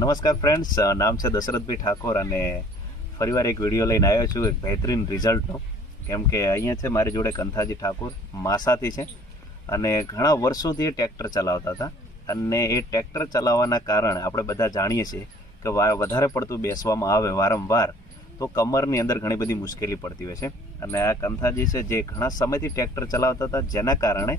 નમસ્કાર ફ્રેન્ડ્સ, નામ છે દશરથભાઈ ઠાકોર અને ફરીવાર એક વિડીયો લઈને આવ્યો છું એક બહેતરીન રિઝલ્ટનો. કેમ કે અહીંયા છે મારી જોડે કંથાજી ઠાકોર માસાથી છે અને ઘણા વર્ષોથી એ ટ્રેક્ટર ચલાવતા હતા અને એ ટ્રેક્ટર ચલાવવાના કારણે આપણે બધા જાણીએ છીએ કે વધારે પડતું બેસવામાં આવે વારંવાર તો કમરની અંદર ઘણી બધી મુશ્કેલી પડતી હોય છે. અને આ કંથાજી છે જે ઘણા સમયથી ટ્રેક્ટર ચલાવતા હતા, જેના કારણે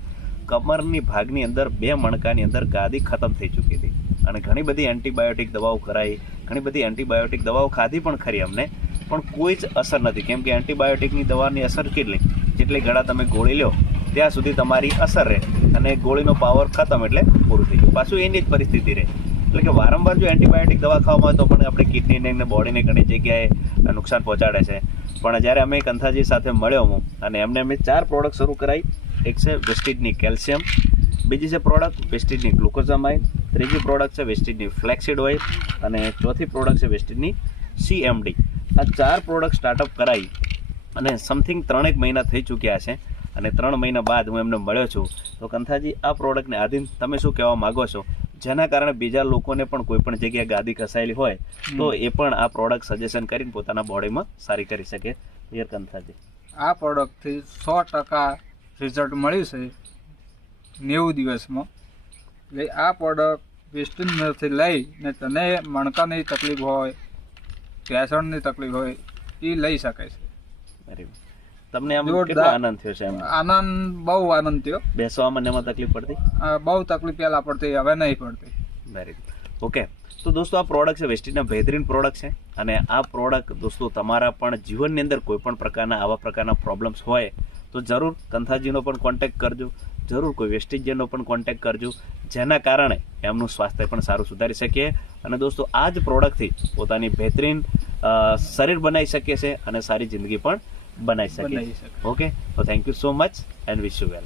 કમરની ભાગની અંદર 2 મણકાની અંદર ગાદી ખતમ થઈ ચૂકી હતી અને ઘણી બધી એન્ટીબાયોટિક દવાઓ કરાઈ, ઘણી બધી એન્ટીબાયોટિક દવાઓ ખાધી પણ ખરી અમને, પણ કોઈ જ અસર નથી. કેમ કે એન્ટીબાયોટિકની દવાની અસર જેટલી ગળા તમે ગોળી લો ત્યાં સુધી તમારી અસર રહે અને ગોળીનો પાવર ખતમ એટલે પૂરું થઈ ગયું. પાછું એની જ પરિસ્થિતિ રહે. એટલે કે વારંવાર જો એન્ટીબાયોટિક દવા ખાવામાં આવે તો પણ આપણે કિડનીને અને બોડીને ઘણી જગ્યાએ નુકસાન પહોંચાડે છે. પણ જ્યારે અમે કંથાજી સાથે મળ્યો હું અને એમને અમે 4 પ્રોડક્ટ શરૂ કરાવી. એક છે વેસ્ટીજની કેલ્શિયમ, બીજી છે પ્રોડક્ટ વેસ્ટીજની ગ્લુકોઝામાઇન, ત્રીજી પ્રોડક્ટ છે વેસ્ટીજની ફ્લેક્સીડ ઓઇલ અને ચોથી પ્રોડક્ટ છે વેસ્ટીજની CMD. આ 4 પ્રોડક્ટ સ્ટાર્ટઅપ કરાવી અને સમથિંગ 3 મહિના થઈ ચૂક્યા છે અને 3 મહિના બાદ હું એમને મળ્યો છું. તો કંથાજી, આ પ્રોડક્ટને આધીન તમે શું કહેવા માગો છો, જેના કારણે બીજા લોકોને પણ કોઈ પણ જગ્યાએ ગાદી કસાયેલી હોય તો એ પણ આ પ્રોડક્ટ સજેશન કરીને પોતાના બોડીમાં સારી કરી શકે? યાર કંથાજી, આ પ્રોડક્ટથી 100% રિઝલ્ટ મળ્યું છે 90 દિવસમાં. એટલે આ પ્રોડક્ટ વેસ્ટીજથી લઈને તને મણકાની તકલીફ હોય, ઘેંસણની તકલીફ હોય એ લઈ શકે છે. તમને આમ કેટલો આનંદ થયો છે? આનંદ, બહુ આનંદ થયો. બેસવામાં ને એમાં તકલીફ પડતી? બહુ તકલીફ પહેલાં પડતી, હવે નહીં પડતી. Very good. ઓકે, તો દોસ્તો આ પ્રોડક્ટ છે વેસ્ટીજના બહેતરીન પ્રોડક્ટ છે અને આ પ્રોડક્ટ દોસ્તો તમારા પણ જીવનની અંદર કોઈ પણ પ્રકારના આવા પ્રકારના પ્રોબ્લેમ્સ હોય તો જરૂર કંથાજીનો પણ કોન્ટેક્ટ કરજો, જરૂર કોઈ વેસ્ટીજનો પણ કોન્ટેક્ટ કરજો, જેના કારણે એમનું સ્વાસ્થ્ય પણ સારું સુધારી શકીએ. અને દોસ્તો આ જ પ્રોડક્ટથી પોતાની બહેતરીન શરીર બનાવી શકીએ છે અને સારી જિંદગી પણ બનાવી શકીએ. ઓકે, તો thank you so much and wish you well.